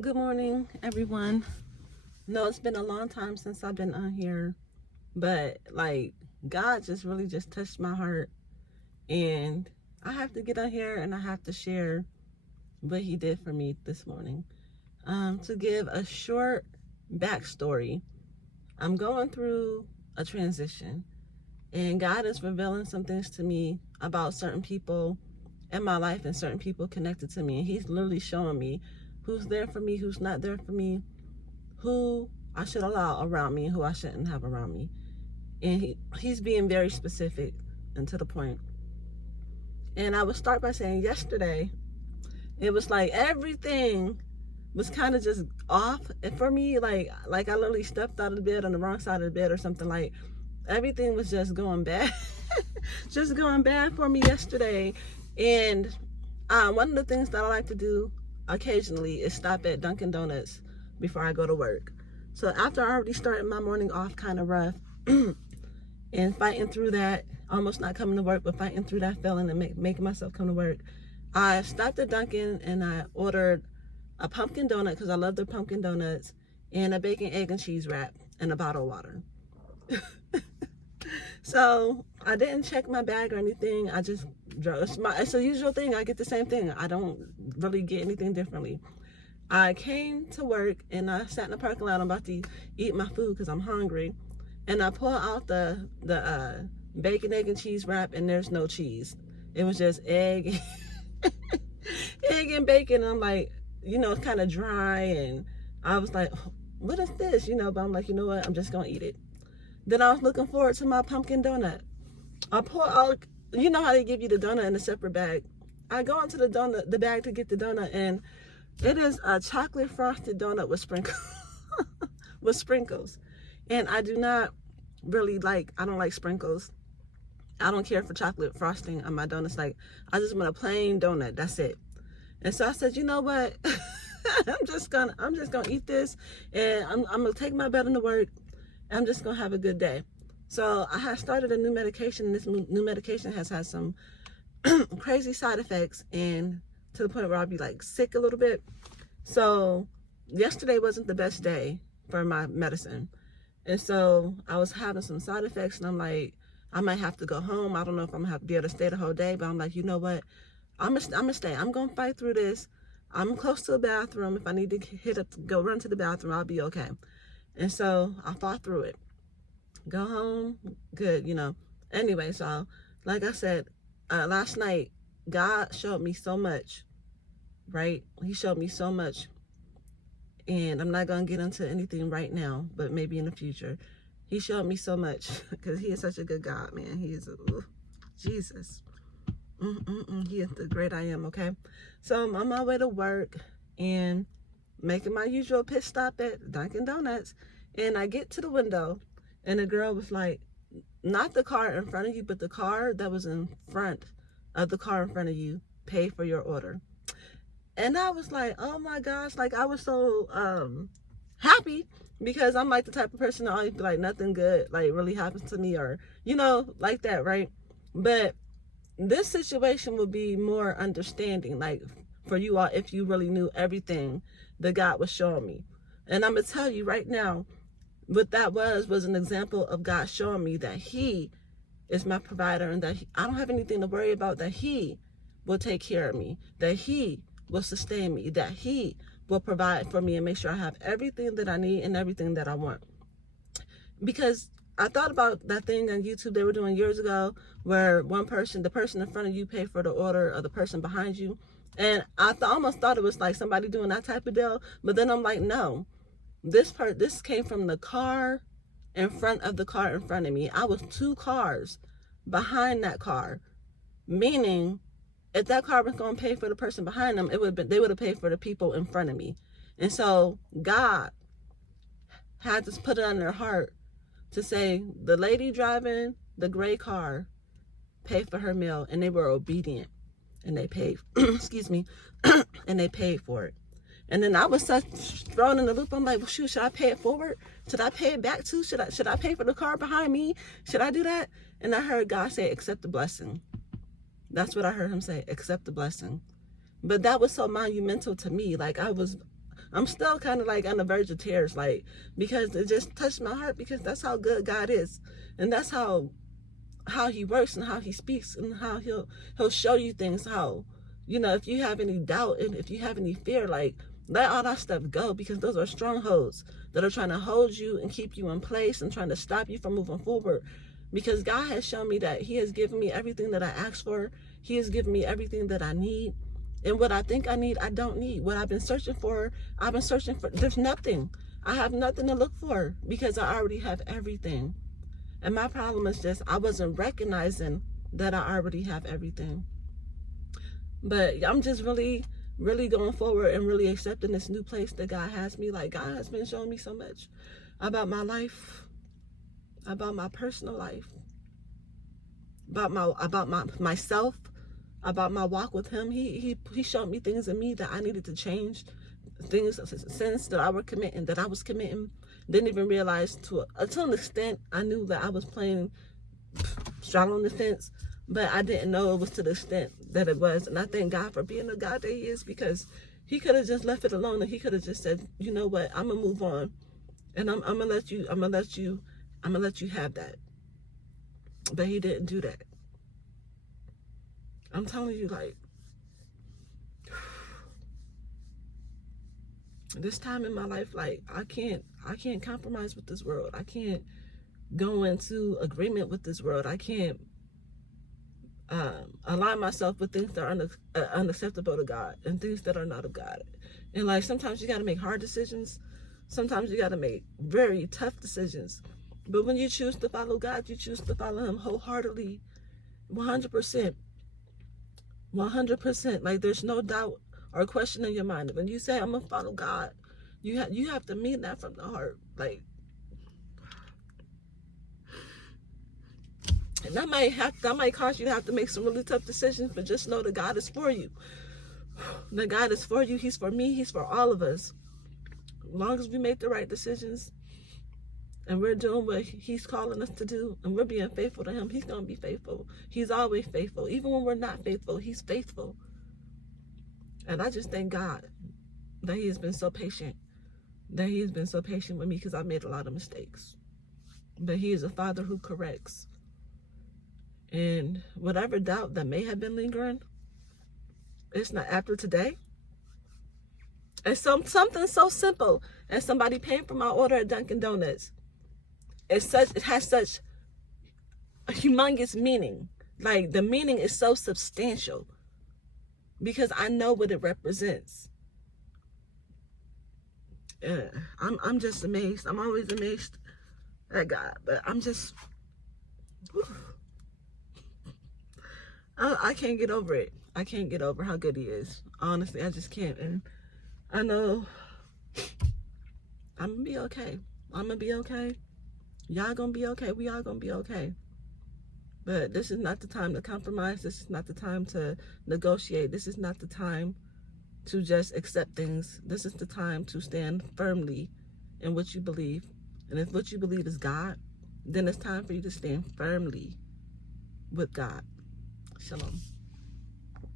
Good morning, everyone. No, it's been a long time since I've been on here, but God just really just touched my heart, and I have to get on here and I have to share what He did for me this morning. To give a short backstory, I'm going through a transition, and God is revealing some things to me about certain people in my life and certain people connected to me, and He's literally showing me who's there for me, who's not there for me, who I should allow around me and who I shouldn't have around me. And he's being very specific and to the point. And I would start by saying yesterday, it was like everything was kind of just off. And for me, like I literally stepped out of the bed on the wrong side of the bed or something. Like everything was just going bad. Just going bad for me yesterday. And one of the things that I like to do occasionally is stop at Dunkin' Donuts before I go to work. So after I already started my morning off kind of rough and fighting through that, almost not coming to work, but fighting through that feeling and making myself come to work, I stopped at Dunkin' and I ordered a pumpkin donut because I love their pumpkin donuts, and a bacon, egg, and cheese wrap, and a bottle of water. So I didn't check my bag or anything. I just drove. It's a usual thing. I get the same thing. I don't really get anything differently. I came to work and I sat in the parking lot. I'm about to eat my food because I'm hungry. And I pull out the bacon, egg, and cheese wrap, and there's no cheese. It was just egg, egg and bacon. And I'm like, it's kind of dry. And I was like, what is this? But I'm like, you know what? I'm just going to eat it. Then I was looking forward to my pumpkin donut. I pull out, you know how they give you the donut in a separate bag. I go into the bag to get the donut, and it is a chocolate frosted donut with sprinkles. And I do not really I don't like sprinkles. I don't care for chocolate frosting on my donuts. I just want a plain donut. That's it. And so I said, you know what? I'm just gonna eat this, and I'm gonna take my bed into work. I'm just gonna have a good day. So I have started a new medication. This new medication has had some crazy side effects, and to the point where I'll be sick a little bit. So yesterday wasn't the best day for my medicine. And so I was having some side effects, and I'm like, I might have to go home. I don't know if I'm gonna be able to stay the whole day, but I'm like, you know what? I'm gonna stay. I'm gonna fight through this. I'm close to the bathroom. If I need to go run to the bathroom, I'll be okay. And so I fought through it. Go home, good, Anyway, so like I said, last night, God showed me so much, right? He showed me so much. And I'm not going to get into anything right now, but maybe in the future. He showed me so much because He is such a good God, man. He is, Jesus. He is the great I am, okay? So I'm on my way to work and making my usual pit stop at Dunkin' Donuts. And I get to the window, and the girl was like, not the car in front of you, but the car that was in front of the car in front of you, pay for your order. And I was like, oh my gosh, I was so happy, because I'm the type of person that always be like, nothing good really happens to me, or like that, right? But this situation would be more understanding for you all if you really knew everything that God was showing me. And I'm gonna tell you right now, what that was an example of God showing me that He is my provider, and that I don't have anything to worry about, that He will take care of me, that He will sustain me, that He will provide for me and make sure I have everything that I need and everything that I want. Because I thought about that thing on YouTube they were doing years ago, where the person in front of you pay for the order of the person behind you. And I almost thought it was somebody doing that type of deal. But then I'm like, no, this came from the car in front of the car in front of me. I was 2 cars behind that car, meaning if that car was going to pay for the person behind them, they would have paid for the people in front of me. And so God had to put it on their heart to say, the lady driving the gray car paid for her meal, and they were obedient, and they paid, excuse me, and they paid for it. And then I was thrown in the loop. I'm like, well, shoot, should I pay it forward? Should I pay it back too? Should I pay for the car behind me? Should I do that? And I heard God say, accept the blessing. That's what I heard Him say, accept the blessing. But that was so monumental to me. I was I'm still kind of like on the verge of tears, like, because it just touched my heart, because that's how good God is. And that's how he works and how he speaks and how he'll show you things. How, you know, if you have any doubt and if you have any fear, like, let all that stuff go, because those are strongholds that are trying to hold you and keep you in place and trying to stop you from moving forward. Because God has shown me that he has given me everything that I asked for. He has given me everything that I need. And what I think I need, I don't need. What I've been searching for, there's nothing. I have nothing to look for, because I already have everything. And my problem is just, I wasn't recognizing that I already have everything. But I'm just really going forward and really accepting this new place that God has me. Like, God has been showing me so much about my life, about my personal life, about myself, about my walk with him. He showed me things in me that I needed to change, sins that I was committing. Didn't even realize to an extent. I knew that I was playing straddling the fence, but I didn't know it was to the extent that it was. And I thank God for being the God that he is, because he could have just left it alone, and he could have just said, you know what, I'm gonna move on, and I'm gonna let you have that. But he didn't do that. I'm telling you, like, this time in my life, like, I can't compromise with this world. I can't go into agreement with this world. I can't align myself with things that are unacceptable to God and things that are not of God. And like, sometimes you got to make hard decisions. Sometimes you got to make very tough decisions. But when you choose to follow God, you choose to follow him wholeheartedly, 100%. 100%. Like, there's no doubt or question in your mind. When you say, I'm gonna follow God, you have to mean that from the heart. Like, and that might cause you to have to make some really tough decisions, but just know that God is for you. That God is for you. He's for me. He's for all of us. As long as we make the right decisions and we're doing what he's calling us to do, and we're being faithful to him, he's going to be faithful. He's always faithful. Even when we're not faithful, he's faithful. And I just thank God that he has been so patient. That he has been so patient with me, because I made a lot of mistakes. But he is a father who corrects. And whatever doubt that may have been lingering, it's not after today. It's something so simple as somebody paying for my order at Dunkin' Donuts. It has such a humongous meaning. Like, the meaning is so substantial, because I know what it represents. I'm just amazed. I'm always amazed at God, but I'm just, I can't get over it. I can't get over how good he is. Honestly, I just can't. And I know I'm gonna be okay. I'm gonna be okay. Y'all gonna be okay. We all gonna be okay. But this is not the time to compromise. This is not the time to negotiate. This is not the time to just accept things. This is the time to stand firmly in what you believe. And if what you believe is God, then it's time for you to stand firmly with God. Shalom.